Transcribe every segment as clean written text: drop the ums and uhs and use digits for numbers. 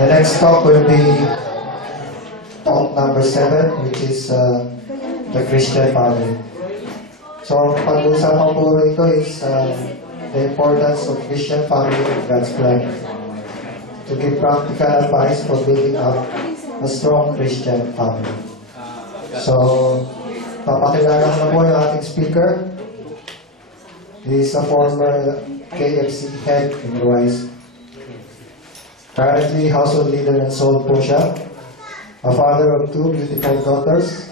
The next talk will be talk number 7, which is the Christian family. So, pag-usapan po ito is the importance of Christian family in God's plan. To give practical advice for building up a strong Christian family. So, papakilala ko na po yung ating speaker. He is a former CFC head in Ruwais. Currently, household leader and soul po siya. A father of 2 beautiful daughters.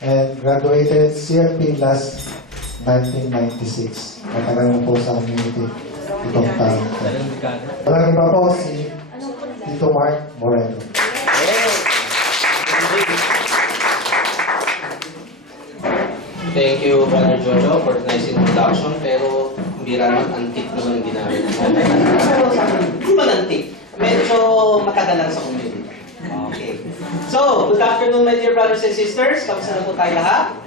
And graduated CLP last 1996. Matagal na po sa community itong taon. Walang iba po si Tito Mark Moreno. Thank you, Brother Jojo, for the nice introduction. Pero, bira naman, antik naman ang ginamit. Di ba antik? Medyo matagal lang sa community. Okay. So, good afternoon, my dear brothers and sisters. Kamusta na po tayo lahat?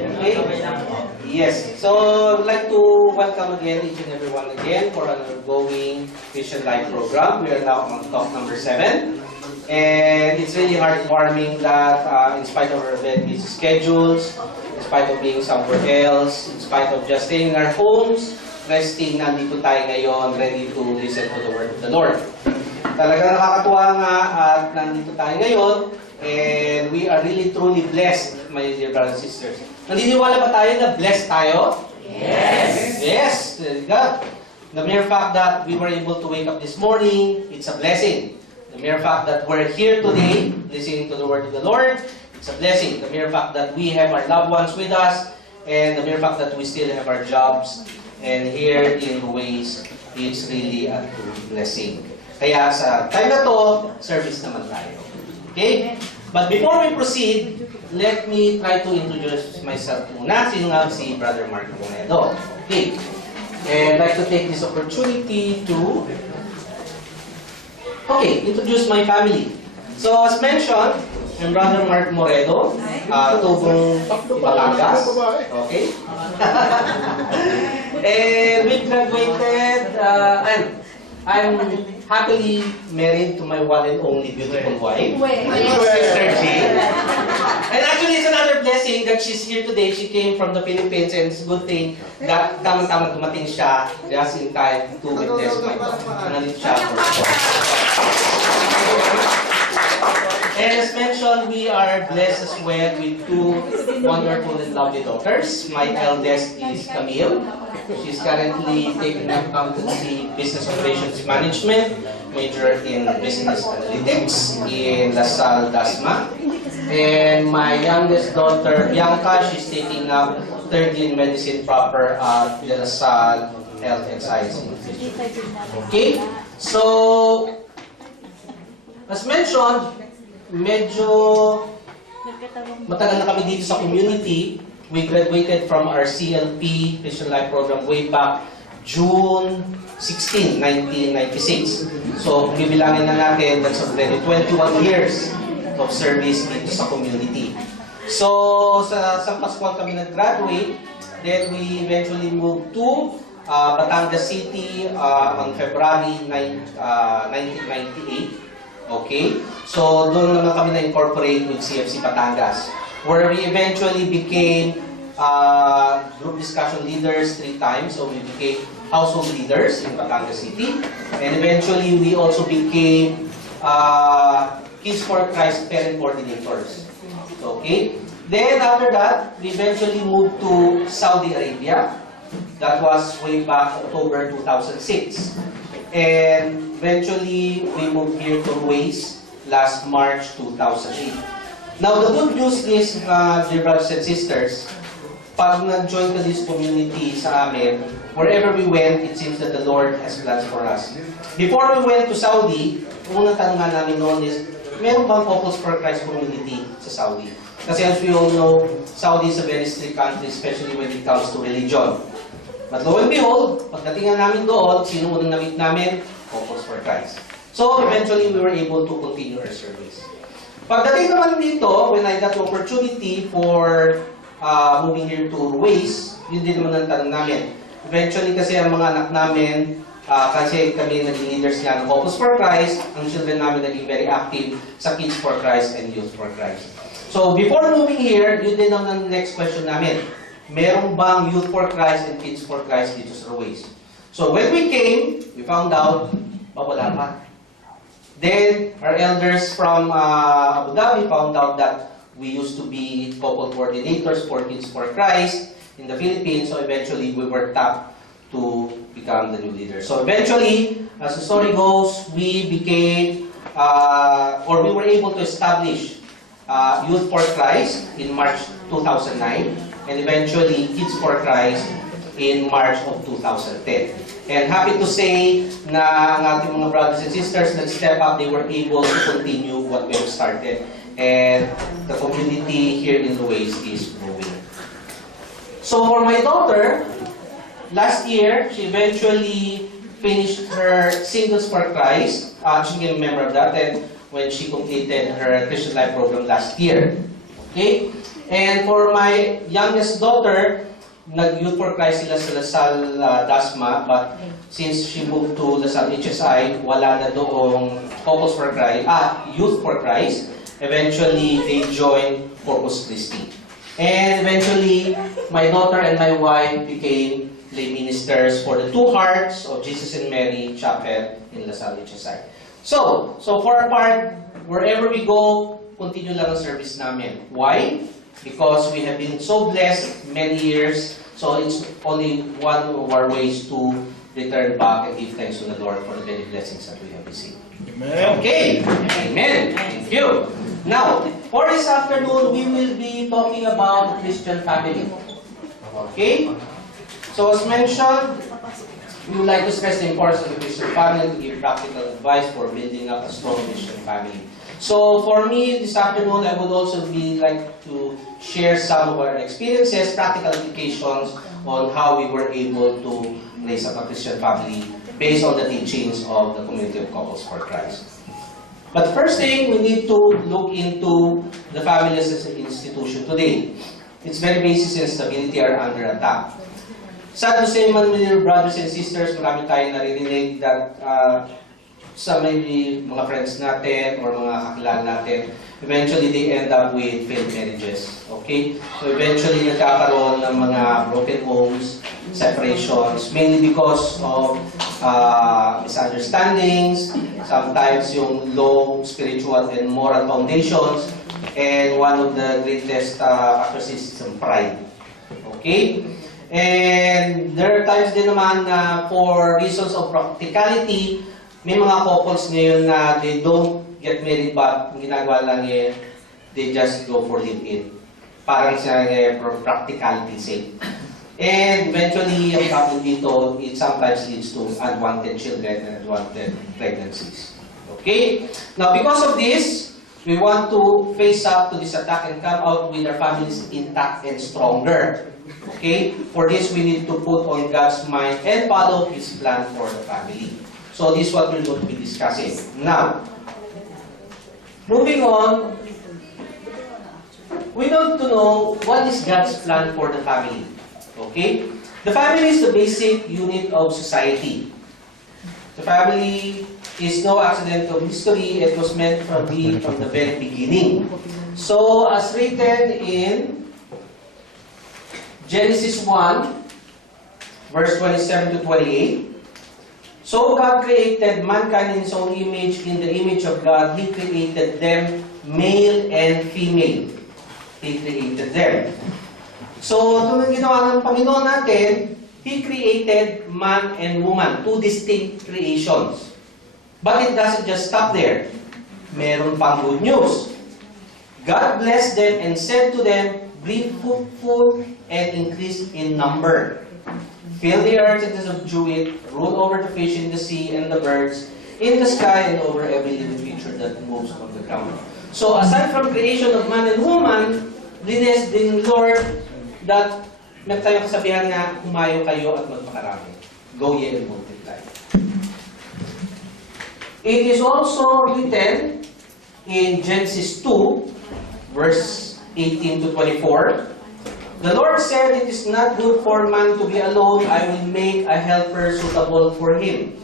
Okay. Yes. So, I'd like to welcome again each and everyone again for an ongoing Christian Life program. We are now on talk number 7. And it's really heartwarming that in spite of our very busy schedules, in spite of being somewhere else, in spite of just staying in our homes, resting, nandito tayo ngayon, ready to listen to the word of the Lord. Talagang nakakatuwa nga at nandito tayo ngayon, and we are really truly blessed, my dear brothers and sisters. Naniniwala ba tayo na blessed tayo? Yes! Yes! God. The mere fact that we were able to wake up this morning, it's a blessing. The mere fact that we're here today, listening to the word of the Lord, it's a blessing. The mere fact that we have our loved ones with us, and the mere fact that we still have our jobs, and here in Ruwais, it's really a true blessing. Kaya sa time na to, service naman tayo. Okay? But before we proceed, let me try to introduce myself muna. Sino nga si Brother Mark Bernardo. Okay. And I'd like to take this opportunity to introduce my family. So, as mentioned, I'm Brother Mark Moreno, tubong Batangas. Okay? And we graduated, and I'm happily married to my one and only beautiful wife, Sister G. And actually, it's another blessing that she's here today. She came from the Philippines, and it's a good thing that tamang-tamang dumating siya just in time to witness my talk. Nandito siya. And as mentioned, we are blessed as well with 2 wonderful and lovely daughters. My eldest is Camille. She's currently taking up accountancy, business operations management, major in business analytics in LaSalle, Dasma. And my youngest daughter, Bianca, she's taking up 3rd year in medicine proper at LaSalle Health and Science Institute. Okay? So, as mentioned, medyo matagal na kami dito sa community. We graduated from our CLP, Christian Life Program, way back June 16, 1996. So, kung bibilangin na natin, that's already 21 years of service dito sa community. So, sa San Pascual kami nag-graduate. Then, we eventually moved to Batangas City on February 1998. Okay? So, doon naman kami na-incorporate with CFC Batangas, where we eventually became group discussion leaders 3 times. So, we became household leaders in Batangas City. And eventually, we also became Kids for Christ parent coordinators. Okay? Then, after that, we eventually moved to Saudi Arabia. That was way back October 2006. And eventually, we moved here to Ruwais last March 2008. Now, the good news is, dear brothers and sisters, pag nag-join ka this community sa amin, wherever we went, it seems that the Lord has plans for us. Before we went to Saudi, unang tanungan namin noon is, meron bang Focus for Christ community sa Saudi? Kasi as we all know, Saudi is a very strict country, especially when it comes to religion. But lo and behold, pagdatingan namin doon, sino unang na-meet namin? Focus for Christ. So eventually, we were able to continue our service. Pagdating naman dito, when I got the opportunity for moving here to Ruwais, yun din naman ang tanong namin. Eventually kasi ang mga anak namin, kasi kami naging leaders nga ng Focus for Christ, ang children namin naging very active sa Kids for Christ and Youth for Christ. So before moving here, yun din ang next question namin. Merong bang Youth for Christ and Kids for Christ dito sa Ruwais? So when we came, we found out, wala pa. Then, our elders from Abu Dhabi found out that we used to be couple coordinators for Kids for Christ in the Philippines. So eventually, we were tapped to become the new leader. So eventually, as the story goes, we became, or we were able to establish Youth for Christ in March 2009, and eventually Kids for Christ in March of 2010. And happy to say na ang ating mga brothers and sisters nag-step up, they were able to continue what we have started. And the community here in Ruwais is growing. So for my daughter, last year, she eventually finished her Singles for Christ. She became a member of that and when she completed her Christian Life program last year. Okay? And for my youngest daughter, nag-Youth for Christ sila sa Lasal Dasma, but since she moved to Lasal HSI, wala na doong Focus for Christ, Youth for Christ. Eventually, they joined Corpus Christi. And eventually, my daughter and my wife became lay ministers for the Two Hearts of Jesus and Mary Chapel in Lasal HSI. So for our part, wherever we go, continue lang ang service namin. Why? Because we have been so blessed many years, so it's only one of our ways to return back and give thanks to the Lord for the many blessings that we have received. Amen. Okay, amen. Thank you. Now, for this afternoon, we will be talking about Christian family. Okay? So as mentioned, we would like to stress the importance of the Christian family to give practical advice for building up a strong Christian family. So for me, this afternoon, I would also like to share some of our experiences, practical applications on how we were able to raise up a Christian family based on the teachings of the community of Couples for Christ. But first thing, we need to look into the family as an institution today. Its very basis and stability are under attack. Sad to say man, brothers and sisters, marami tayong naririnig that sa maybe mga friends natin or mga kakilala natin, eventually they end up with failed marriages. Okay? So eventually nagkakaroon ng mga broken homes, separations, mainly because of misunderstandings, sometimes yung low spiritual and moral foundations, and one of the greatest factors is pride. Okay? And there are times din naman na for reasons of practicality, may mga couples ngayon na they don't get married but ang ginagawa lang they just go for live-in. Parang sa for practicality sake. And eventually, ang problem dito, it sometimes leads to unwanted children and unwanted pregnancies. Okay? Now, because of this, we want to face up to this attack and come out with our families intact and stronger. Okay? For this, we need to put on God's mind and follow His plan for the family. So this is what we're going to be discussing. Now, moving on, we need to know what is God's plan for the family. Okay? The family is the basic unit of society. The family is no accident of history. It was meant to be from the very beginning. So, as written in Genesis 1, verse 27 to 28, so God created mankind in His own image. In the image of God, He created them, male and female. He created them. So, ito ang ginawa ng Panginoon natin, He created man and woman, two distinct creations. But it doesn't just stop there. Meron pang good news. God blessed them and said to them, be fruitful and increase in number. Fill the earth and subdue it, rule over the fish in the sea and the birds in the sky and over every living creature that moves on the ground. So aside from creation of man and woman, blessed din Lord that nagtayong kasabihan nga, humayo kayo at magpakarami. Go ye and multiply. It is also written in Genesis 2, verse 18 to 24. The Lord said, "It is not good for man to be alone. I will make a helper suitable for him."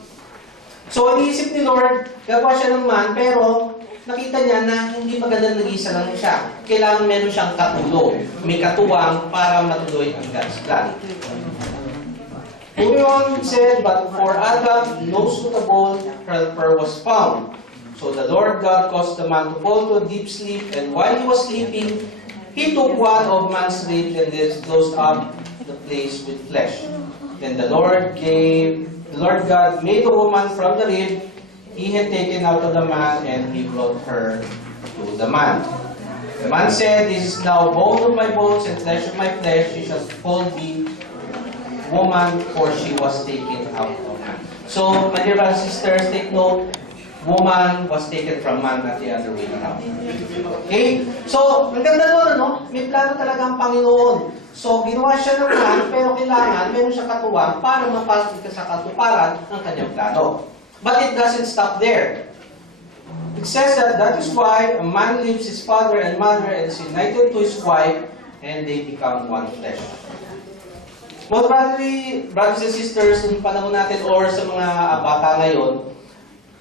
So, iniisip ni Lord, gagawa siya ng man, pero nakita niya na hindi maganda nag-isa lang siya. Kailangan meron siyang katulong. May katuwang para matuloy ang God's plan. Moving on, said, "But for Adam, no suitable helper was found. So the Lord God caused the man to fall to a deep sleep, and while he was sleeping, he took one of man's ribs and closed up the place with flesh. Then the Lord God made a woman from the rib he had taken out of the man, and he brought her to the man. The man said, 'This is now bone of my bones and flesh of my flesh. She shall call thee woman, for she was taken out of man.'" So, my dear brothers and sisters, take note, woman was taken from man, not the other way around. Okay? So, ang ganda doon, ano? May plano talaga ang Panginoon. So, ginawa siya ng man, pero kailangan meron siyang katuwang para mapasok ka sa katuparan ng kanyang plano. But it doesn't stop there. It says that is why a man leaves his father and mother and is united to his wife, and they become one flesh. Most probably, brothers and sisters, ng panahon natin or sa mga bata ngayon,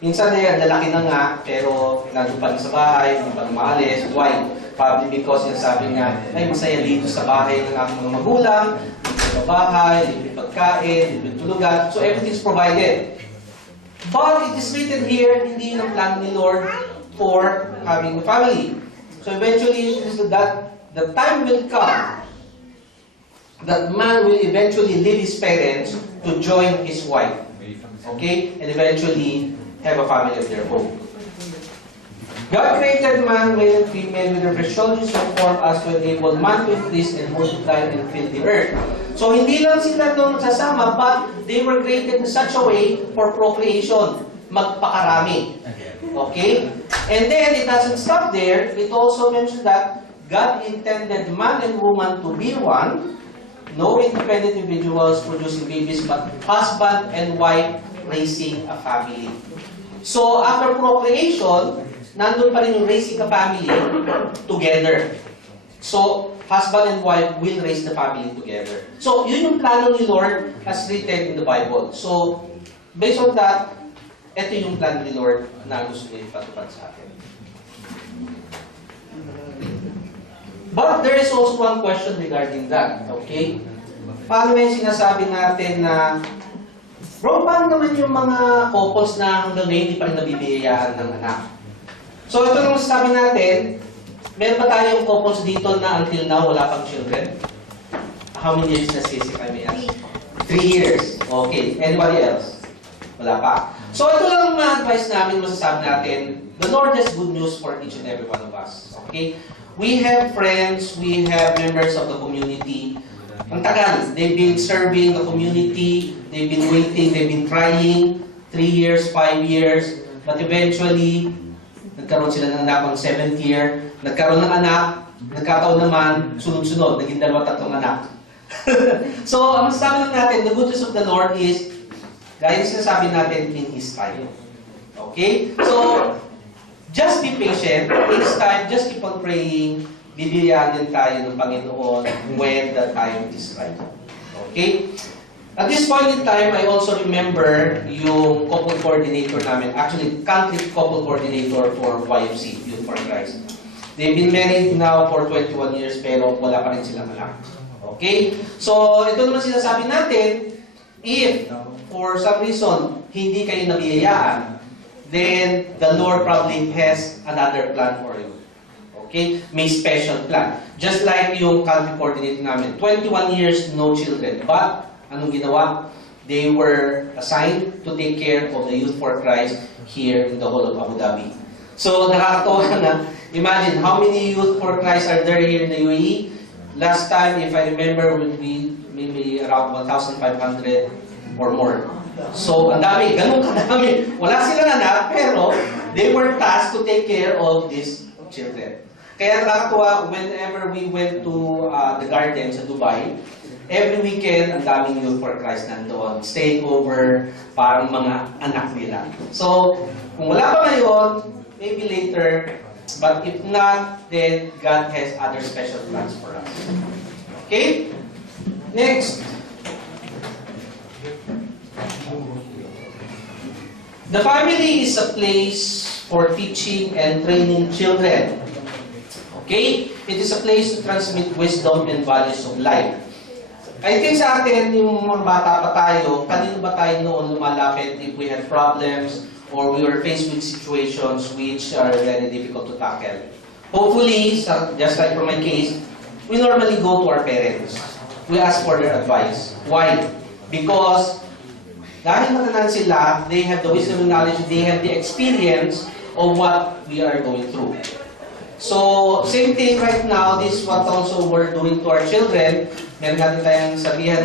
minsan na lalaki na nga, pero nandun pa rin sa bahay, hindi pa rin maalis. Why? Probably because yung sabi nga, ay masaya dito sa bahay ng aking mga magulang, dito sa bahay, libre pagkain, libre tulugan, so everything's provided. But it is written here, hindi ng plan ni Lord for having a family. So eventually, that the time will come that man will eventually leave his parents to join his wife. Okay? And eventually have a family of their own. God created man, male and female, with their shoulders to form us to enable man to increase and multiply and fill the earth. So, hindi lang sila doon sasama, but they were created in such a way for procreation, magpakarami. Okay? And then, it doesn't stop there. It also mentions that God intended man and woman to be one, no independent individuals producing babies, but husband and wife raising a family. So, after procreation, nandun pa rin yung raising a family together. So, husband and wife will raise the family together. So, yun yung plano ni Lord as written in the Bible. So, based on that, ito yung plan ni Lord na gusto niya ipatupad sa atin. But there is also one question regarding that. Okay? Paano yung sinasabi natin na, bro, paano naman yung mga couples na hanggang ngayon hindi pa rin nabibiyayaan ng anak? So, ito nung sabi natin, meron pa tayong couples dito na until now wala pang children? How many years na si I may ask? 3 years. Okay. Anybody else? Wala pa. So, ito lang ang advice namin, masasabi natin, the Lord has good news for each and every one of us. Okay? We have friends, we have members of the community. Ang tagal, they've been serving the community, they've been waiting, they've been trying, 3 years, 5 years, but eventually, nagkaroon sila ng anak on 7th year, nagkaroon ng anak, nagkataon naman, sunod-sunod, naging 2-3 anak. So, ang sabi lang natin, the goodness of the Lord is, gaya yung sinasabi natin, in His time. Okay? So, just be patient, takes time, just keep on praying, bibigyan din tayo ng Panginoon when the time is right. Okay? At this point in time, I also remember yung couple coordinator namin, actually, country couple coordinator for YFC, Youth for Christ. They've been married now for 21 years, pero wala pa rin silang anak. Okay? So, ito naman sinasabi natin, if for some reason, hindi kayo nabiyayaan, then the Lord probably has another plan for you. Okay? May special plan. Just like yung country coordinator namin, 21 years, no children. But, anong ginawa? They were assigned to take care of the Youth for Christ here in the whole of Abu Dhabi. So, nakakatawa na. Imagine, how many Youth for Christ are there here in the UAE? Last time, if I remember, would be maybe around 1,500 or more. So, ang dami, ganun kadami. Wala silang anak, pero they were tasked to take care of these children. Kaya nakakatuwa, whenever we went to the garden sa Dubai, every weekend, ang daming Youth for Christ nandoon. Stay over, parang mga anak nila. So, kung wala pa ngayon, maybe later, but if not, then God has other special plans for us. Okay? Next. The family is a place for teaching and training children. Okay? It is a place to transmit wisdom and values of life. I think sa atin, yung mga bata pa tayo, kanino ba tayo noon lumalapit if we had problems or we were faced with situations which are very difficult to tackle? Hopefully, just like for my case, we normally go to our parents. We ask for their advice. Why? Because dahil matanan sila, they have the wisdom and knowledge, they have the experience of what we are going through. So, same thing right now, this is what also we're doing to our children. Meron natin tayong sabihan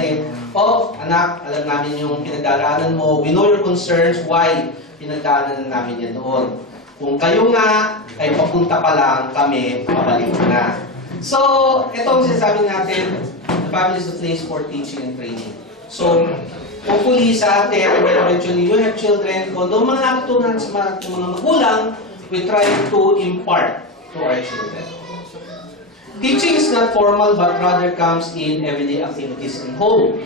oh, anak, alam namin yung pinagdaraanan mo. We know your concerns, why pinagdaanan namin yan doon. Kung kayo nga ay papunta pa lang, kami, pabalik na. So, ito ang sinasabi natin, the family is the place for teaching and training. So, hopefully sa atin, when eventually you have children, kung doon mga natutunan sa mga magulang, we try to impart to our children. Teaching is not formal but rather comes in everyday activities in home.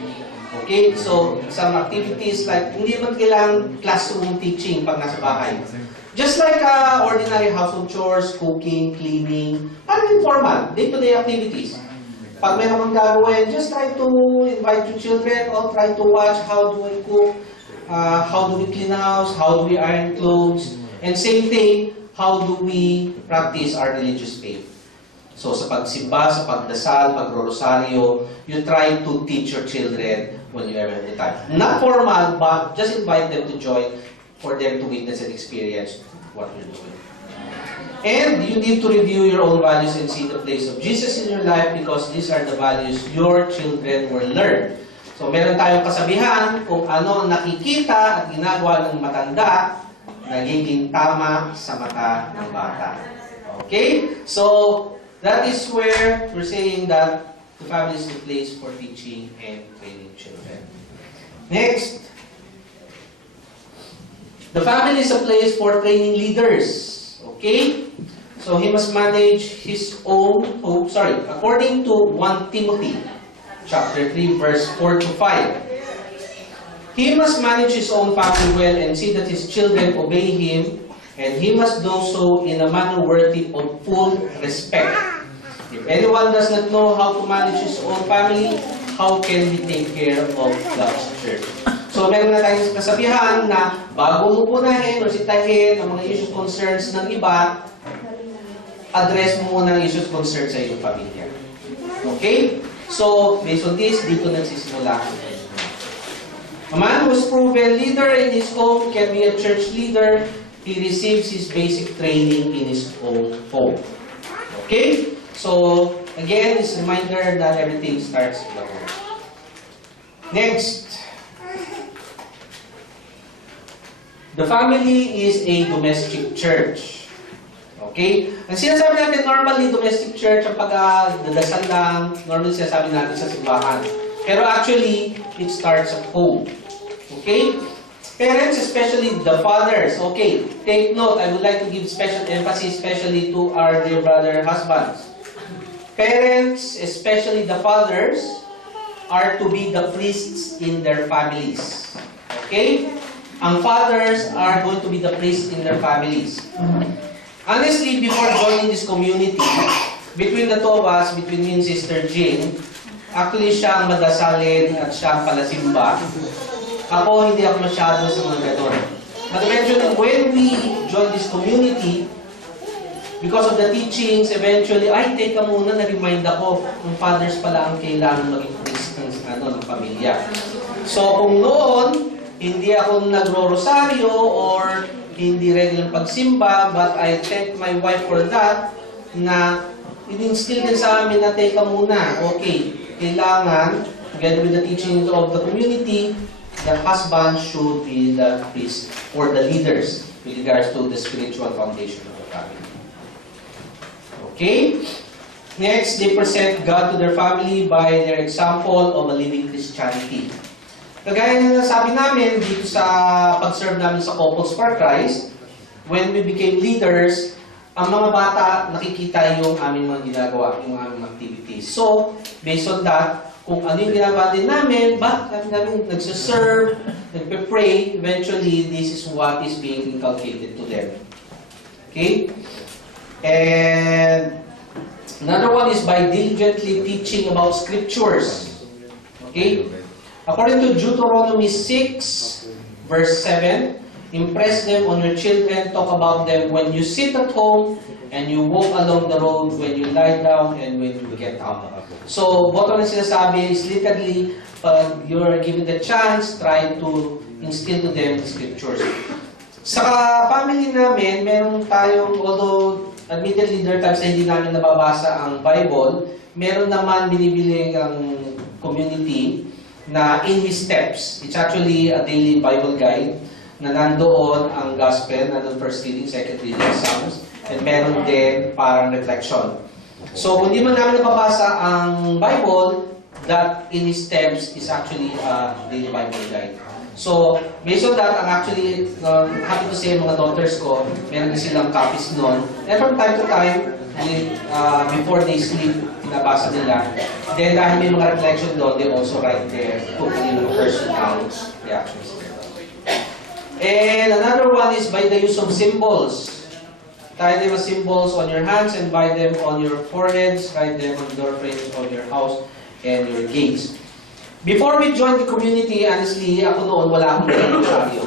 Okay? So, some activities like, hindi man kailangang classroom teaching pag nasa bahay. Just like ordinary household chores, cooking, cleaning, parang informal, day-to-day activities. Pag may naman gagawin, just try to invite your children or try to watch how do I cook, how do we clean the house, how do we iron clothes, and same thing, how do we practice our religious faith. So sa pagsimba, sa pagdasal, pagro-rosaryo, you try to teach your children when you ever have the time. Not formal, but just invite them to join for them to witness and experience what you're doing. And you need to review your own values and see the place of Jesus in your life because these are the values your children will learn. So meron tayong kasabihan kung ano ang nakikita at ginagawa ng matanda, nagiging tama sa mata ng bata. Okay? So, that is where we're saying that the family is the place for teaching and training children. Next. The family is a place for training leaders. Okay? So, he must manage his own, according to 1 Timothy chapter 3, verse 4 to 5. He must manage his own family well and see that his children obey him, and he must do so in a manner worthy of full respect. If anyone does not know how to manage his own family, how can he take care of God's church? So, meron na tayong kasabihan na bago mo punahin o sitahin ang mga issues concerns ng iba, address mo muna ang issues concerns sa iyong pamilya. Okay? So, based on this, dito nagsisimula. A man who is proven leader in his home can be a church leader. He receives his basic training in his own home. Okay? So, again, this reminder that everything starts in the home. Next. The family is a domestic church. Okay? Ang sinasabi natin normally, domestic church, ang pagdadasal lang, normally sinasabi natin sa simbahan. Pero actually, it starts at home. Okay? Parents, especially the fathers, okay, take note, I would like to give special emphasis, especially to our dear brother husbands. Parents, especially the fathers, are to be the priests in their families. Okay? Ang fathers are going to be the priests in their families. Honestly, before joining this community, between the two of us, between me and Sister Jane, actually siya ang madasalin at siya ang palasimba. Ako, hindi ako masyado sa mga ganon. But eventually, when we join this community, because of the teachings, eventually, teka muna, na-remind ako, ng fathers pala ang kailangan maging priest ng pamilya. So, kung noon, hindi ako nagro-rosaryo or hindi regular pagsimba, but I thank my wife for that, na in-instill din sa amin na teka muna, okay, kailangan, together with the teachings of the community, the husband should be the priest or the leaders with regards to the spiritual foundation of the family. Okay? Next, they present God to their family by their example of a living Christianity. Kagaya na sabi namin dito sa pag-serve namin sa Couples for Christ, when we became leaders, ang mga bata nakikita yung aming mga ginagawa, yung aming activities. So, based on that, kung ano yung ginagawa din namin, bakit namin nagsiserve, nagpe-pray, eventually, this is what is being inculcated to them. Okay? And another one is by diligently teaching about scriptures. Okay? According to Deuteronomy 6, verse 7, impress them on your children, talk about them when you sit at home and you walk along the road, when you lie down and when you get up. So, bottom na sinasabi is literally, pag you're given the chance, try to instill to them the scriptures. Sa family namin, meron tayong, although admittedly there are times na hindi namin nababasa ang Bible, meron naman binibili ang community na in His Steps. It's actually a daily Bible guide na nandoon ang Gospel, nandoon first reading, second reading, Psalms, and meron din parang reflection. So, kung di man namin nababasa ang Bible, that in His Steps is actually a daily Bible guide. So, based on that, ang actually, happy to say, mga daughters ko, meron din silang copies nun. And from time to time, before they sleep, pinabasa nila. Then, dahil may mga reflection doon, they also write their personal reactions. And another one is by the use of symbols. Tie them as symbols on your hands and bind them on your foreheads, write them on the door frames of your house and your gates. Before we joined the community, honestly, ako noon wala akong beneficiaryo.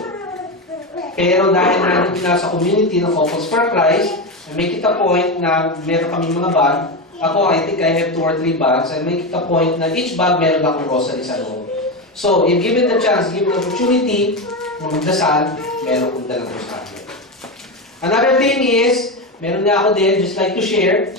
Pero dahil nandito na sa community ng Couples for Christ, make it a point na meron kaming mga bag. Ako, I think I have 2 or 3 bags, and make it a point na each bag meron akong rosary sa loob. So, if given the chance, given the opportunity, magdasal, meron kong dalang rosaryo. Another thing is, meron na ako din, just like to share,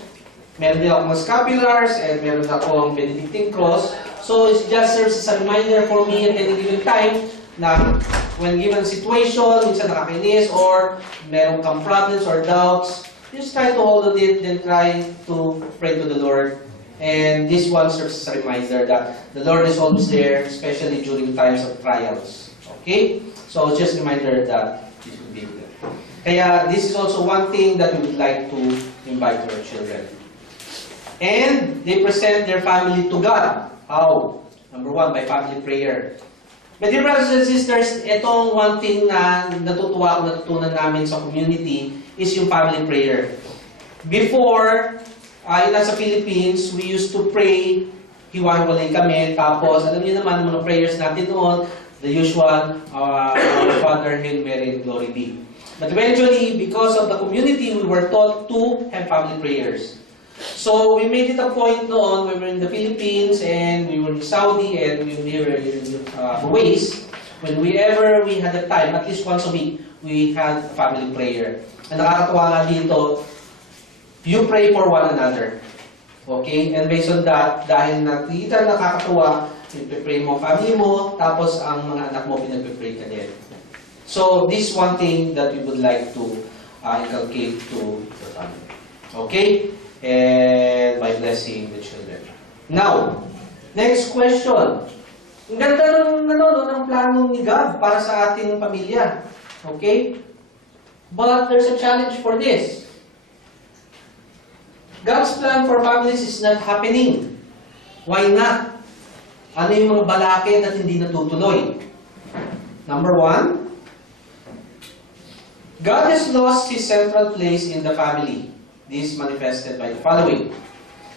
meron din ako mga scapulars, and meron na akong Benedictine cross. So, it just serves as a reminder for me at any given time na when given a situation, minsan nakakainis, or meron kang problems or doubts, just try to hold on it, then try to pray to the Lord. And this one serves as a reminder that the Lord is always there, especially during times of trials. Okay? So, just a reminder that this will be there. Kaya, this is also one thing that we would like to invite our children. And they present their family to God. How? Number 1, by family prayer. My dear brothers and sisters, itong one thing na natutunan namin sa community is yung family prayer. Before, nasa Philippines, we used to pray, hiwa-hiwalay kami, tapos alam niyo naman mga prayers natin noon, the usual, our Father, Hail Mary, and Glory be. But eventually, because of the community, we were taught to have family prayers. So, we made it a point noon, we were in the Philippines, and we were in Saudi, and we were in Ruwais. Whenever we had the time, at least once a week, we had family prayer. And nakakatuwa nga dito, you pray for one another. Okay? And based on that, dahil nakikita nakakatuwa, pinipray mo family mo, tapos ang mga anak mo pinagpipray ka din. So, this is one thing that we would like to inculcate to the family. Okay? And by blessing the children. Now, next question. Ang ganda ng plano ni God para sa ating pamilya. Okay? But there's a challenge for this. God's plan for families is not happening. Why not? Ano yung mga balakid at hindi natutuloy? Number 1, God has lost His central place in the family. This is manifested by the following.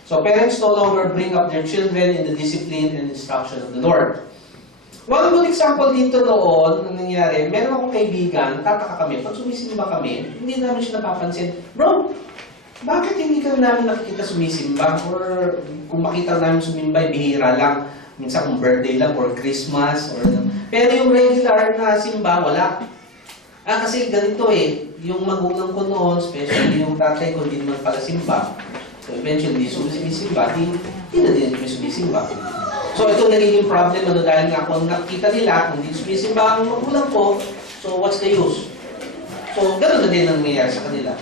So parents no longer bring up their children in the discipline and instruction of the Lord. One good example dito noon, ang nangyari, meron akong kaibigan, tataka kami, pag sumisimba kami, hindi namin siya napapansin, bro, bakit hindi ka namin nakikita sumisimba? Or kung makita namin sumimba, bihira lang, minsan kung birthday lang, or Christmas, or pero yung regular na simba, wala. Kasi ganito yung magulang ko noon, especially yung tatay ko, hindi naman pala simba. So eventually, sumisimba, hindi na din kami sumisimba. So ito nagiging problem dahil nga kung nakita nila, kung hindi sumisimba ang magulang ko, so what's the use? So gano'n na din ang nangyayari sa kanila.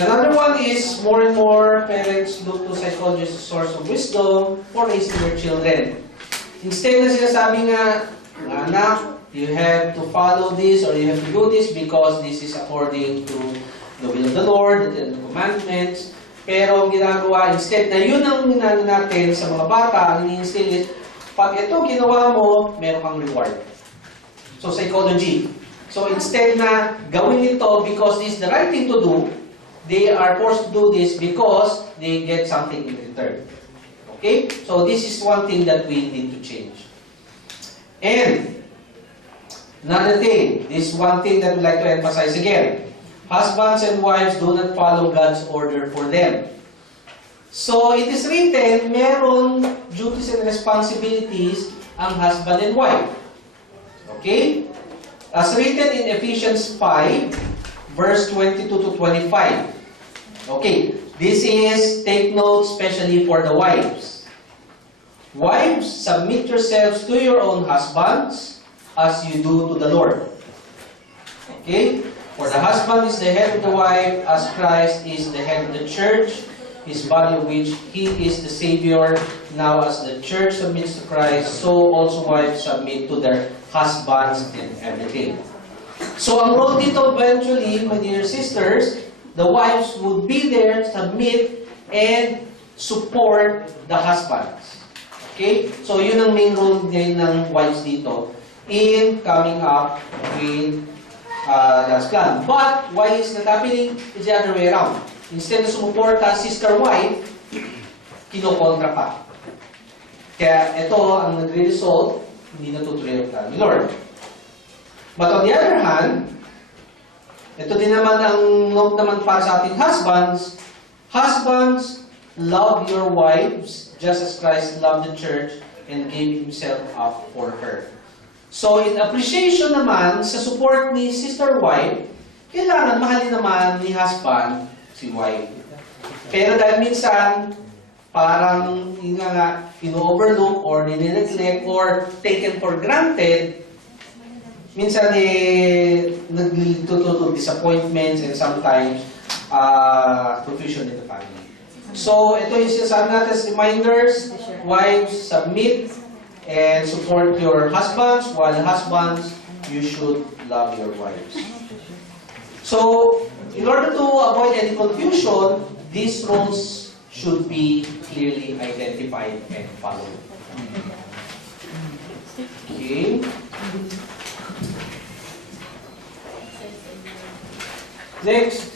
Another one is more and more parents look to psychology as a source of wisdom for raising their children. Instead na sinasabi nga, mga anak, you have to follow this or you have to do this because this is according to the will of the Lord, the commandments. Pero ang ginagawa, instead na yun ang ginagawa natin sa mga bata, ang ini-instill is, pag ito ginawa mo, meron kang reward. So, psychology. So, instead na gawin ito because this is the right thing to do, they are forced to do this because they get something in return. Okay? So, this is one thing that we need to change. And, another thing, this is one thing that we'd like to emphasize again. Husbands and wives do not follow God's order for them. So, it is written, meron duties and responsibilities ang husband and wife. Okay? As written in Ephesians 5, verse 22 to 25. Okay, this is, take note, especially for the wives. Wives, submit yourselves to your own husbands as you do to the Lord. Okay? For the husband is the head of the wife, as Christ is the head of the church, his body of which he is the Savior. Now as the church submits to Christ, so also wives submit to their husbands in everything. So ang role dito eventually, my dear sisters, the wives would be there, submit, and support the husbands. Okay? So yun ang main role din ng wives dito in coming up with God's plan. But why is that happening? It's the other way around. Instead na sumuporta sister wife, kinokontra pa. Kaya ito ang nagre-result, hindi natutuloy ang plan ni Lord. But on the other hand, ito din naman ang note naman para sa ating husbands. Husbands, love your wives just as Christ loved the church and gave himself up for her. So, in appreciation naman sa support ni sister wife, kailangan mahalin naman ni husband si wife. Pero dahil minsan, parang ino-overlook or ninineglect or taken for granted, minsan nag-lead to disappointments and sometimes confusion in the family. So, ito yung sinasabi natin as reminders, wives, submit and support your husbands, while husbands, you should love your wives. So, in order to avoid any confusion, these roles should be clearly identified and followed. Okay. Next,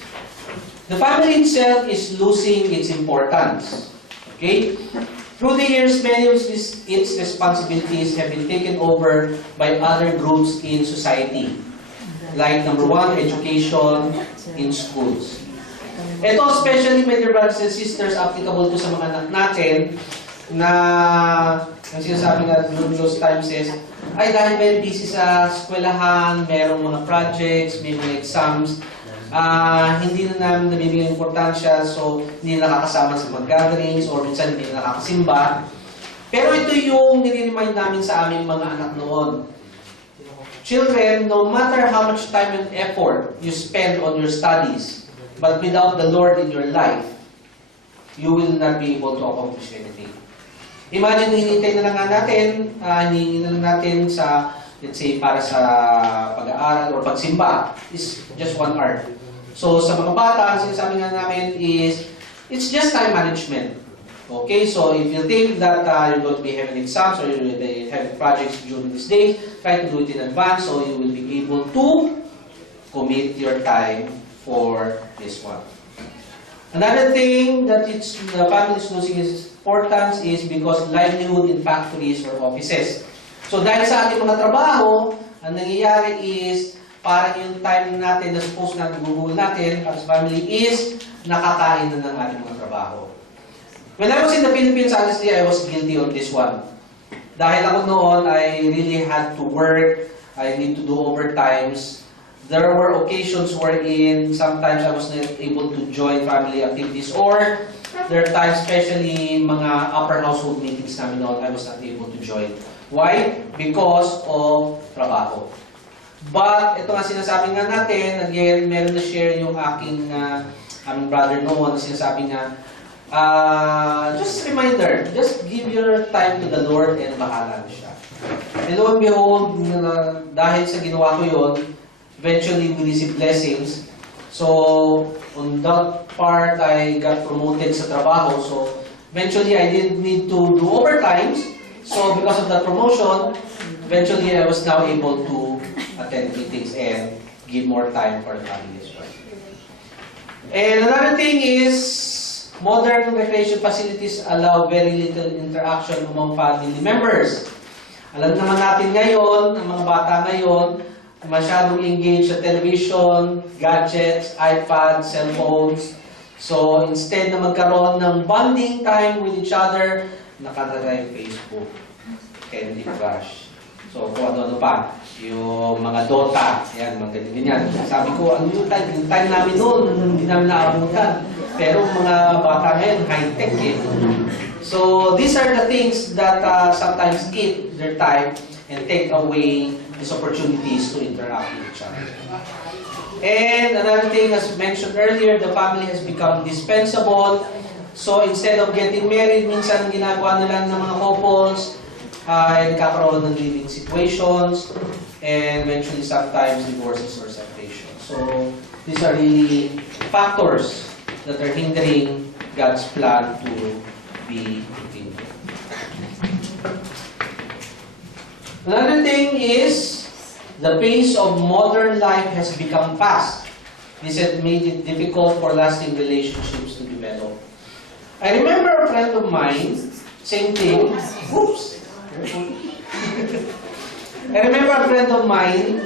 the family itself is losing its importance. Okay? Through the years, many of its responsibilities have been taken over by other groups in society. Like number one, education in schools. Ito especially, my dear brothers and sisters, applicable to sa mga anak natin na ang sinasabi nga during those times is, ay dahil very busy sa eskwelahan, merong mga projects, may mga exams, hindi na namin nabibigyan importansya, so hindi na nakakasama sa mga gatherings or minsan hindi na nakakasimba. Pero ito yung nire-remind namin sa aming mga anak noon. Children, no matter how much time and effort you spend on your studies, but without the Lord in your life, you will not be able to accomplish anything. Imagine, hinihintay na lang natin, hinihingi na lang natin sa, let's say, para sa pag-aaral or pagsimba, is just 1 hour. So, sa mga bata, ang sinasabi nga namin is, it's just time management. Okay, so if you think that you're going to be having exams or you're having projects during this day, try to do it in advance so you will be able to commit your time for this one. Another thing that the family is losing its importance is because livelihood in factories or offices. So dahil sa ating mga trabaho, ang nangyayari is parang yung time natin na suppose natin gugugol natin as family is nakakain na ng ating mga trabaho. When I was in the Philippines, honestly, I was guilty on this one. Dahil ako noon, I really had to work, I need to do overtimes. There were occasions wherein sometimes I was not able to join family activities or there are times, especially mga upper household meetings namin noon, I was not able to join. Why? Because of trabaho. But ito nga sinasabi nga natin, again, meron na share yung aking aming brother noon, sinasabi niya, just reminder, just give your time to the Lord and bahala na siya. And lo and behold, dahil sa ginawa ko yun, eventually we receive blessings. So, on that part, I got promoted sa trabaho. So, eventually, I didn't need to do overtimes. So, because of that promotion, eventually, I was now able to attend meetings and give more time for the family as well. And another thing is, modern recreation facilities allow very little interaction among family members. Alam naman natin ngayon, ang mga bata ngayon, masyadong engaged sa television, gadgets, iPads, cellphones. So, instead na magkaroon ng bonding time with each other, nakalagay Facebook, Candy Crush. So, kung ano-ano pa. Yung mga Dota, yan, mga ganyan. Sabi ko, ano yung time namin noon, hindi namin naabutan. Pero mga bata ngayon, high-tech eh. So, these are the things that sometimes eat their time and take away these opportunities to interact with each other. And another thing, as mentioned earlier, the family has become dispensable. So, instead of getting married, minsan ginagawa nila ng mga couples, nagkakaroon ng living situations, and eventually sometimes divorces or separation. So, these are really factors that are hindering God's plan to be fulfilled. Another thing is, the pace of modern life has become fast. This has made it difficult for lasting relationships to develop. I remember a friend of mine, same thing. Oops! I remember a friend of mine,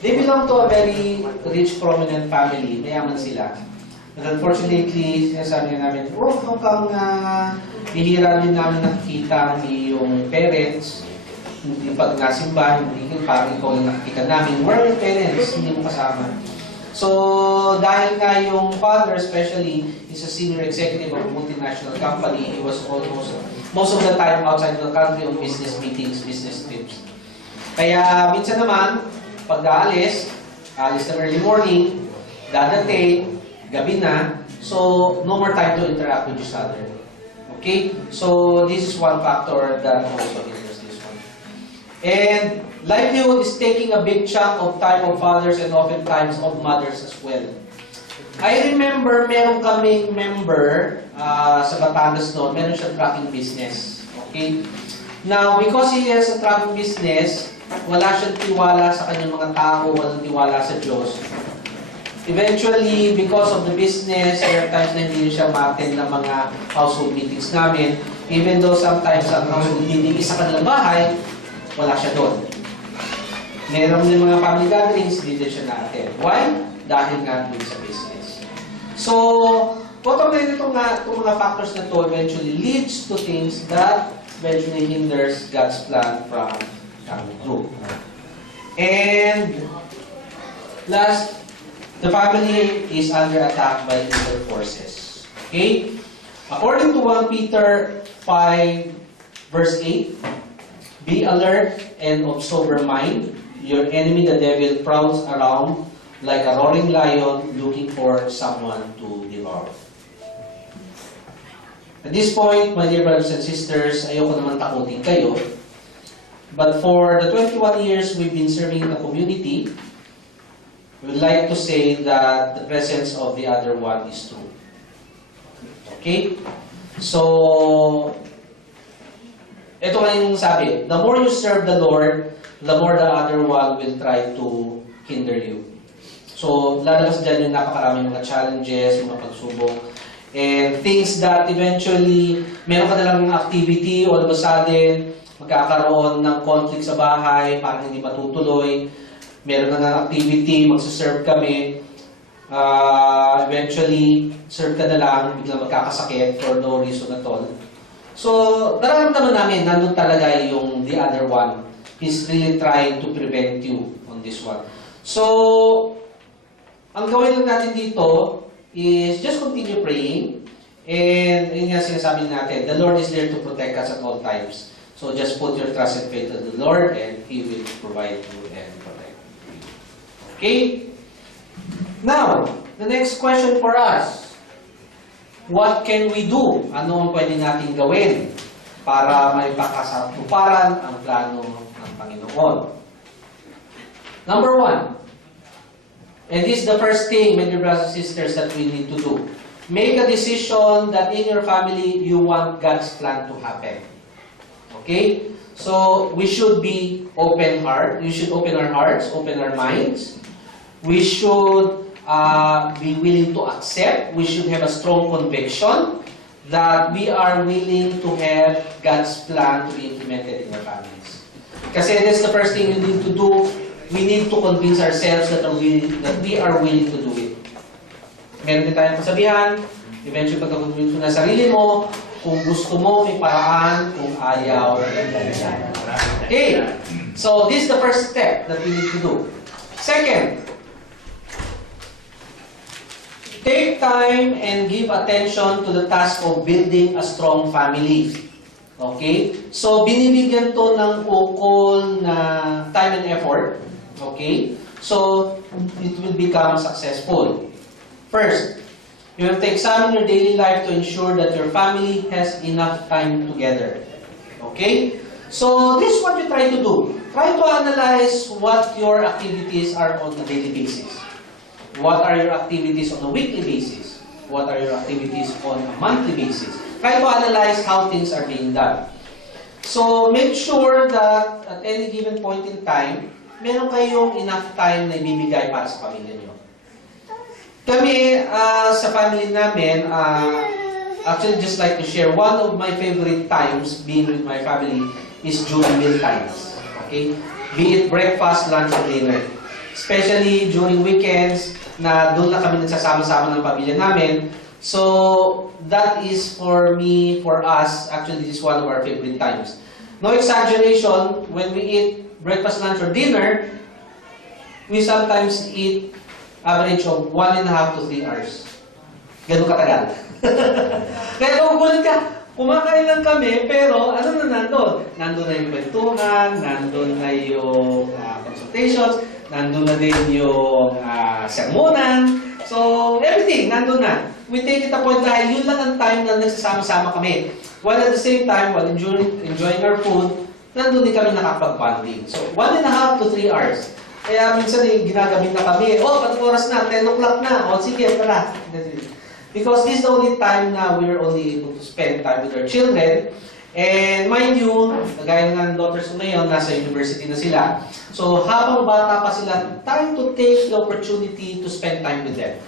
they belong to a very rich, prominent family. Mayaman sila. But unfortunately, sinasabi namin, hanggang bihira din namin nakikita ang iyong parents. Hindi pag nasimba, hindi parang ikaw lang nakikita namin. Where are your parents? Hindi mo kasama. So, dahil nga yung father especially is a senior executive of a multinational company, he was almost most of the time outside the country on business meetings, business trips. Kaya minsan naman, pag alis na early morning, dadating, gabi na, so no more time to interact with each other. Okay? So, this is one factor that also hinders this one. And livelihood is taking a big chunk of time of fathers and oftentimes of mothers as well. I remember meron kaming member sa Batangas noon, meron siyang trucking business. Okay? Now, because he has a trucking business, wala siyang tiwala sa kanyang mga tao, walang tiwala sa Diyos. Eventually, because of the business, there are times na hindi siya ma-attend ng mga household meetings namin. Even though sometimes ang household meeting is sa kanilang bahay, wala siya doon. Meron din mga family gatherings, hindi din siya na-attend. Why? Dahil nga dun sa business. So, bottom line itong mga factors na to eventually leads to things that eventually hinders God's plan from coming through. And last, the family is under attack by evil forces. Okay? According to 1 Peter 5, verse 8, be alert and of sober mind. Your enemy, the devil, prowls around like a roaring lion looking for someone to devour. At this point, my dear brothers and sisters, ayoko naman takutin kayo. But for the 21 years we've been serving in the community, we would like to say that the presence of the other one is true. Okay? So, ito nga yung sabi, the more you serve the Lord, the more the other one will try to hinder you. So, lalabas dyan yung napakaraming mga challenges, mga pagsubok, and things that eventually, meron ka na lang activity, all of a sudden, magkakaroon ng conflict sa bahay, parang hindi matutuloy, meron na ng activity, magsaserve kami, eventually, serve ka na lang, biglang magkakasakit for no reason at all. So, nararamdaman namin, nandun talaga yung the other one. He's really trying to prevent you on this one. So, ang gawin lang natin dito is just continue praying. And yun nga sinasabi natin, the Lord is there to protect us at all times. So, just put your trust and faith in the Lord and He will provide you and protect you. Okay? Now, the next question for us. What can we do? Ano ang pwede natin gawin para maipakasatuparan ang plano ng Panginoon? Number one, and this is the first thing, my dear brothers and sisters, that we need to do. Make a decision that in your family, you want God's plan to happen. Okay? So, we should be open heart. We should open our hearts, open our minds. We should be willing to accept. We should have a strong conviction that we are willing to have God's plan to be implemented in our families. Kasi that's the first thing we need to do. We need to convince ourselves that we are willing to do it. Meron din tayong kasabihan, eventually pagkakonvince mo na sarili mo, kung gusto mo, may paraan, kung ayaw, okay. So, this is the first step that we need to do. Second, take time and give attention to the task of building a strong family. Okay? So, binibigyan to ng ukol na time and effort. Okay? So, it will become successful. First, you have to examine your daily life to ensure that your family has enough time together. Okay? So, this is what you try to do. Try to analyze what your activities are on a daily basis. What are your activities on a weekly basis? What are your activities on a monthly basis? Try to analyze how things are being done. So, make sure that at any given point in time, meron kayong enough time na ibibigay para sa pamilya niyo. Kami, sa family namin, actually just like to share, one of my favorite times being with my family is during meal times. Okay? Be it breakfast, lunch, or dinner. Especially during weekends, na doon na kami nagsasama-sama ng pamilya namin. So, that is for me, for us, actually this is one of our favorite times. No exaggeration, when we eat breakfast, lunch, or dinner, we sometimes eat average of 1.5 to 3 hours. Ganun katagal. Kaya magugulat ka, kumakain lang kami, pero ano na nandun? Nandun na yung kwentuhan, nandun na yung consultations, nandun na din yung sermonan. So, everything, nandun na. We take it upon dahil yun lang ang time na nagsasama-sama kami. While at the same time, while enjoying our food, nandun din kami nakapag-bonding. So, 1.5 to 3 hours. Kaya minsan ginagabi na kami, patong oras na, 10 o'clock na, sige, tara. Because this is the only time na we're only able to spend time with our children. And mind you, gaya ng daughters ko ngayon, nasa university na sila. So habang bata pa sila, time to take the opportunity to spend time with them.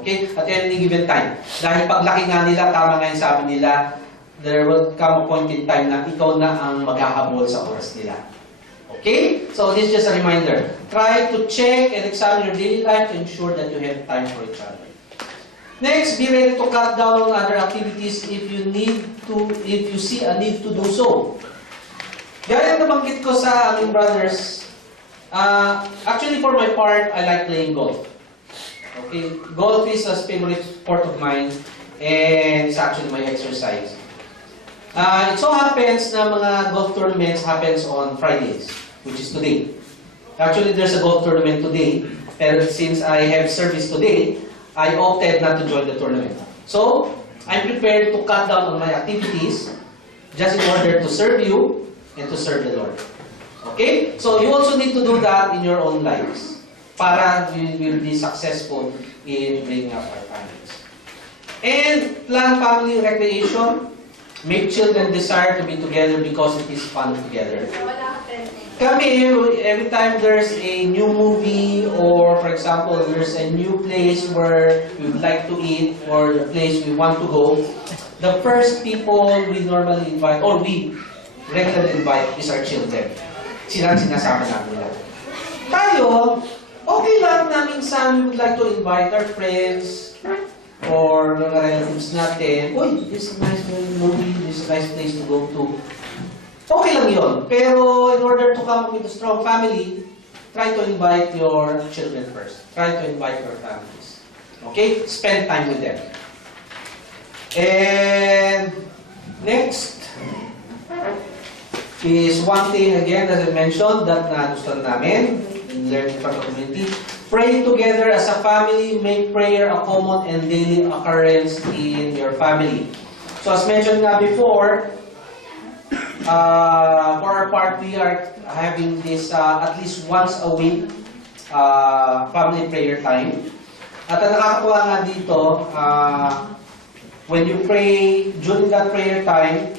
Okay? At any given time. Dahil paglaki nga nila, tama nga yung sabi nila, there will come a point in time na ikaw na ang maghahabol sa oras nila. Okay? So this is just a reminder. Try to check and examine your daily life to ensure that you have time for each other. Next, be ready to cut down on other activities if you see a need to do so. Gaya na nabanggit ko sa aming brothers, actually for my part, I like playing golf. Okay? Golf is a favorite sport of mine and it's actually my exercise. It so happens na mga golf tournaments happens on Fridays, which is today. Actually, there's a golf tournament today, pero since I have service today, I opted not to join the tournament. So, I'm prepared to cut down on my activities just in order to serve you and to serve the Lord. Okay? So, you also need to do that in your own lives para you will be successful in bringing up our families. And plan family recreation. Make children desire to be together because it is fun together. Kami, every time there's a new movie or for example, there's a new place where we would like to eat or a place we want to go, the first people we normally invite or we regularly invite is our children. Sila sinasama namin nila. Tayo, okay lang na minsan we would like to invite our friends or mga relatives natin. Uy, this is a nice movie, this is a nice place to go to. Okay lang yun. Pero in order to come with a strong family, try to invite your children first. Try to invite your families. Okay? Spend time with them. And next is one thing again, as I mentioned, that nagustuhan namin in learning from the community. Pray together as a family. Make prayer a common and daily occurrence in your family. So as mentioned nga before, for our part, we are having this at least once a week family prayer time. At ang nakakatuwa nga dito, when you pray during that prayer time,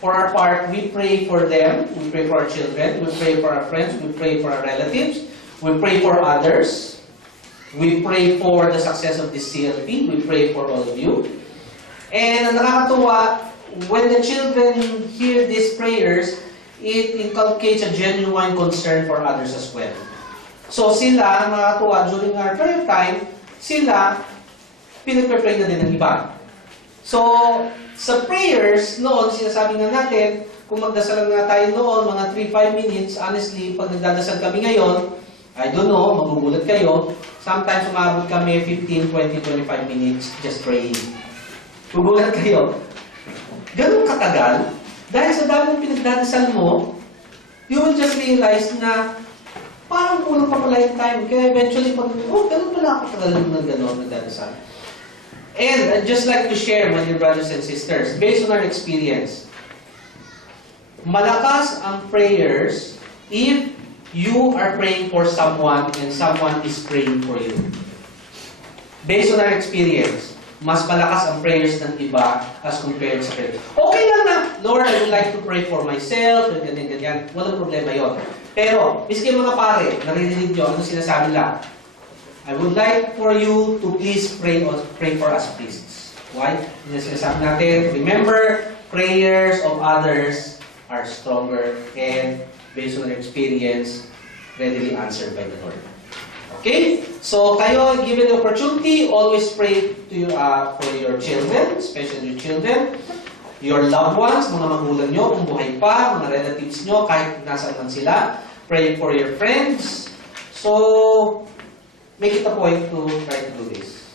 for our part, we pray for them, we pray for our children, we pray for our friends, we pray for our relatives, we pray for others, we pray for the success of this CLP, we pray for all of you. And ang nakakatuwa, when the children hear these prayers, it inculcates a genuine concern for others as well. So sila, nakakatuwa, during our prayer time, sila, pinag-pray na din ng iba. So, sa prayers, noon, sinasabi nga natin, kung magdasal nga tayo noon, mga 3-5 minutes, honestly, pag nagdadasal kami ngayon, I don't know, magugulat kayo, sometimes umabot kami 15, 20, 25 minutes just praying. Magugulat kayo. Ganun katagal, dahil sa dami ng pinagdadasal mo, you will just realize na parang kulang pa pala yung time. Kaya eventually, pag, ganun pala ako tagal ng gano'n, nagdadasal. And I'd just like to share, my dear brothers and sisters, based on our experience, malakas ang prayers if you are praying for someone and someone is praying for you. Based on our experience, mas malakas ang prayers ng iba as compared sa prayer. Okay lang na, Lord, I would like to pray for myself, ganyan. Walang problema yon. Pero, miski mga pare, naririnig nyo, ano sinasabi lang? I would like for you to please pray for us, please. Why? Yung sinasabi natin, remember, prayers of others are stronger and based on their experience, readily answered by the Lord. Okay? So, kayo, given the opportunity, always pray to you, for your children, especially your children, your loved ones, mga magulang nyo, kung buhay pa, mga relatives nyo, kahit nasaan man sila. Pray for your friends. So, make it a point to try to do this.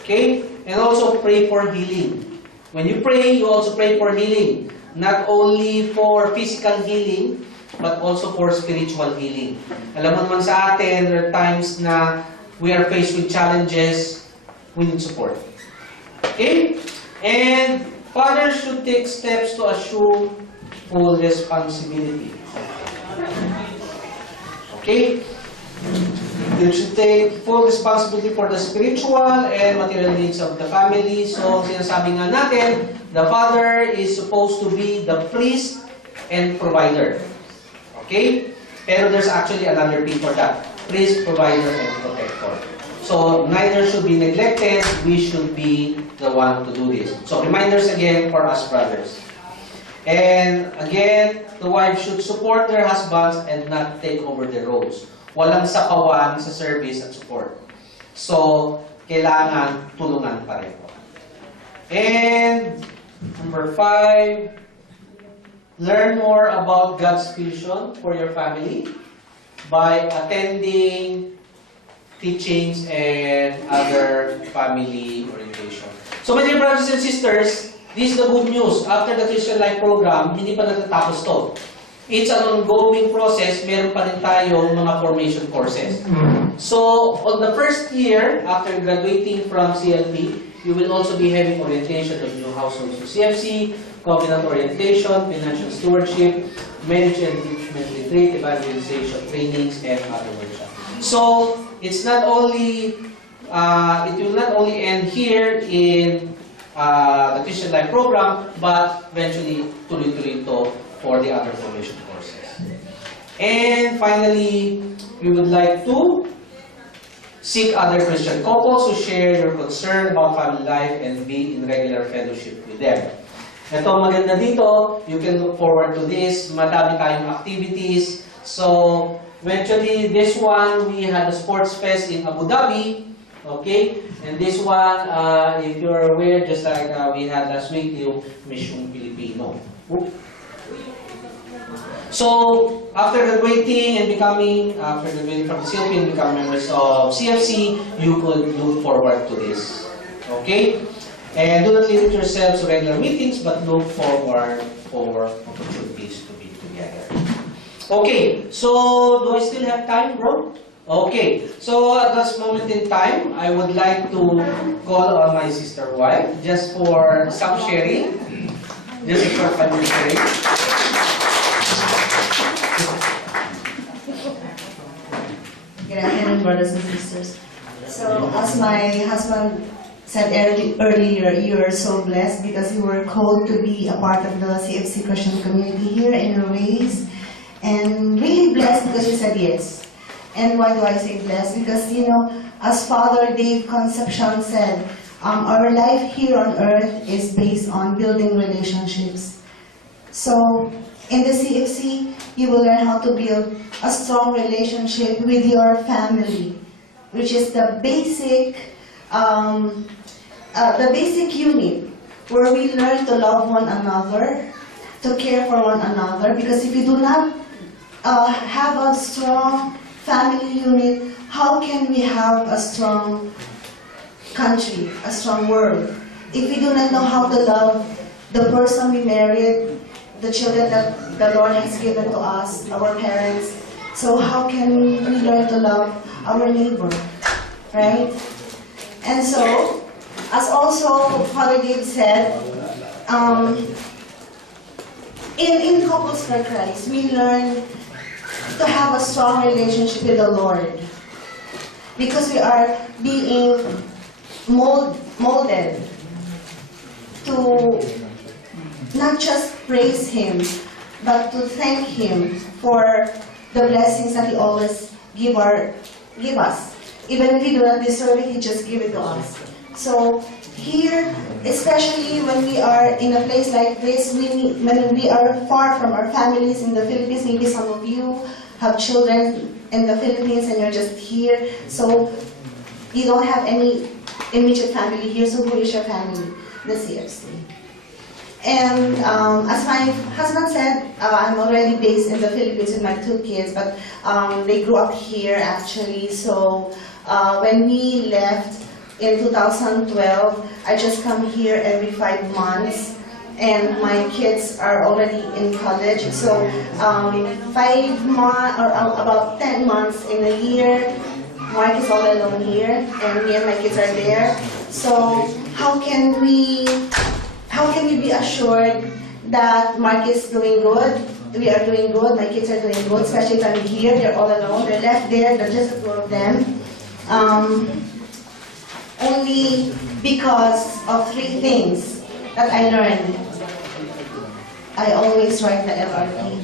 Okay? And also pray for healing. When you pray, you also pray for healing. Not only for physical healing, but also for spiritual healing. Alam mo naman sa atin, there are times na we are faced with challenges, we need support. Okay? And fathers should take steps to assume full responsibility. Okay? They should take full responsibility for the spiritual and material needs of the family. So, sinasabi nga natin, the father is supposed to be the priest and provider. Okay? Pero there's actually another P for that. Priest, provider, and protector. So, neither should be neglected. We should be the one to do this. So, reminders again for us brothers. And again, the wife should support their husbands and not take over their roles. Walang sakawan sa service at support. So, kailangan tulungan pareho. And number 5, learn more about God's vision for your family by attending teachings and other family orientation. So, my dear brothers and sisters, this is the good news. After the Christian Life program, hindi pa natatapos to. It's an ongoing process. Meron pa rin tayong mga formation courses. So, on the first year, after graduating from CLP, you will also be having orientation of new households to CFC, covenant orientation, financial stewardship, marriage and engagement retreat, evangelization trainings, and other workshops. So, it's not only, it will not only end here in the Christian Life program, but eventually tuloy-tuloy ito for the other formation courses. And finally, we would like to seek other Christian couples who share your concern about family life and be in regular fellowship with them. Ito maganda dito, you can look forward to this. Madami tayong activities. So, eventually, this one, we had a sports fest in Abu Dhabi. Okay? And this one, if you're aware, just like we had last week, yung Mission Filipino. So, after graduating and becoming, after graduating from the CLP and becoming members of CFC, you could look forward to this. Okay? And do not limit yourselves to regular meetings, but look forward for opportunities to be together. Okay, so do I still have time, bro? Okay, so at this moment in time, I would like to call on my sister wife just for some sharing. Just for family sharing. Good afternoon, brothers and sisters. So, as my husband said earlier, you are so blessed because you were called to be a part of the CFC Christian community here in Ruwais. And really blessed because you said yes. And why do I say blessed? Because, you know, as Father Dave Concepcion said, our life here on earth is based on building relationships. So, in the CFC, you will learn how to build a strong relationship with your family, which is the basic unit where we learn to love one another, to care for one another. Because if you do not have a strong family unit, how can we have a strong country, a strong world? If we do not know how to love the person we married, the children that the Lord has given to us, our parents, so how can we learn to love our neighbor, right? And so, as also Father Dave said, in Couples for Christ, we learn to have a strong relationship with the Lord because we are being molded to not just praise Him, but to thank Him for the blessings that He always give us. Even if we do not deserve it, He just give it to us. So here, especially when we are in a place like this, when we are far from our families in the Philippines, maybe some of you have children in the Philippines and you're just here, so you don't have any immediate family here, so who is your family? The CFC. And as my husband said, I'm already based in the Philippines with my 2 kids, but they grew up here actually. So when we left in 2012, I just come here every 5 months, and my kids are already in college. So 5 months or about 10 months in a year, Mark is all alone here, and me and my kids are there. So how can we be assured that Mark is doing good? We are doing good, my kids are doing good, especially if I'm here, they're all alone, they're left there, they're just the 2 of them. Only because of 3 things that I learned. I always write the LRT.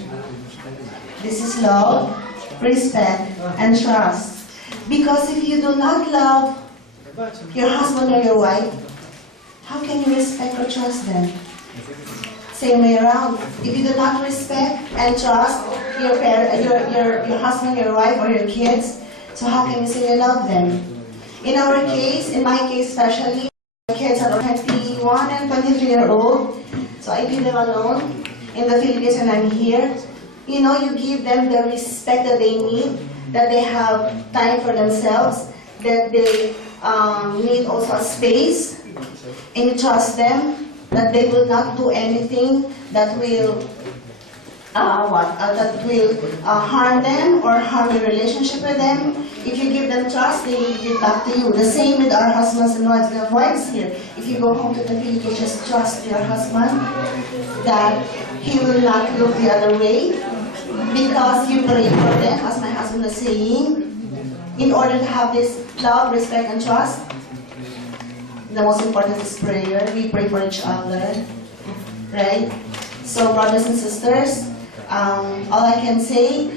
This is love, respect, and trust. Because if you do not love your husband or your wife, how can you respect or trust them? Same way around. If you do not respect and trust your husband, your wife, or your kids, so how can you say you love them? In our case, in my case especially, my kids are 21 and 23-year-old, so I leave them alone in the Philippines when I'm here. You know, you give them the respect that they need, that they have time for themselves, that they need also a space, and you trust them that they will not do anything that will harm them or harm your relationship with them. If you give them trust, they will give back to you. The same with our husbands and wives. We have wives here. If you go home to the Philippines, just trust your husband that he will not look the other way because you pray for them, as my husband was saying. In order to have this love, respect, and trust, the most important is prayer. We pray for each other, right? So, brothers and sisters, all I can say,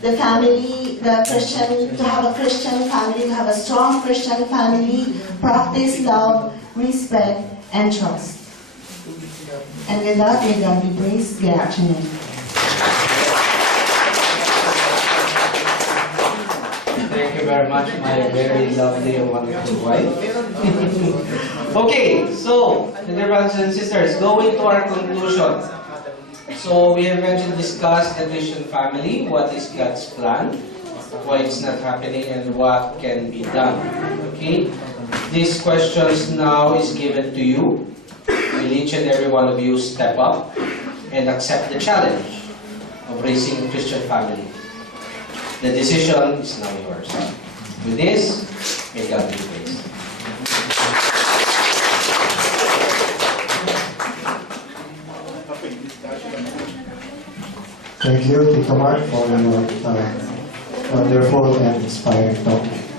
the family, to have a Christian family, to have a strong Christian family, practice love, respect, and trust. And with that, may God be praised. Good afternoon. Thank you very much, my very lovely and wonderful wife. Okay, so, dear brothers and sisters, going to our conclusion. So, we have mentioned, discussed the Christian family, what is God's plan, why it's not happening, and what can be done. Okay? These questions now is given to you. Will each and every one of you step up and accept the challenge of raising a Christian family? The decision is now yours. With this, may God be praised. Thank you, Tito Mark, for your wonderful and inspiring talk.